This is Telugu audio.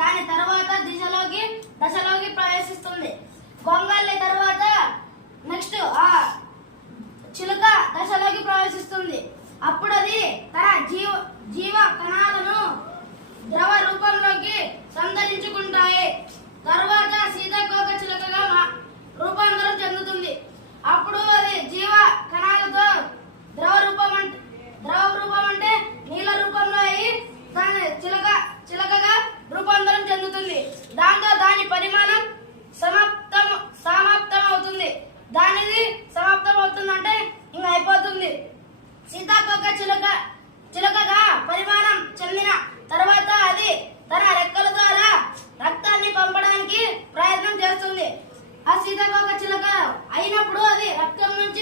దాని తర్వాత దశలోకి ప్రవేశిస్తుంది. గొంగళి తర్వాత నెక్స్ట్ ఆ చిలుక దశలోకి ప్రవేశిస్తుంది. అప్పుడు అది తన జీవ కణాలను ద్రవ రూపంలోకి సంతరించుకుంటాయి. తర్వాత సీతాకోక చిలుకగా రూపాంతరం చెందుతుంది. అప్పుడు అది జీవ కణాలతో ద్రవ రూపం అంటే నీళ్ళ రూపంలో అయి దాని చిలకగా రూపాంతరం చెందుతుంది. దాంతో దాని పరిమాణం సమాప్తం అవుతుంది. దానిది సమాప్తం అవుతుందంటే ఇంకా అయిపోతుంది. సీతాకోక చిలుకగా పరిమాణం చెందిన తర్వాత అది తన రెక్కల ద్వారా రక్తాన్ని పంపడానికి ప్రయత్నం చేస్తుంది. ఆ సీతాకోక చిలుక అయినప్పుడు అది రక్తం నుంచి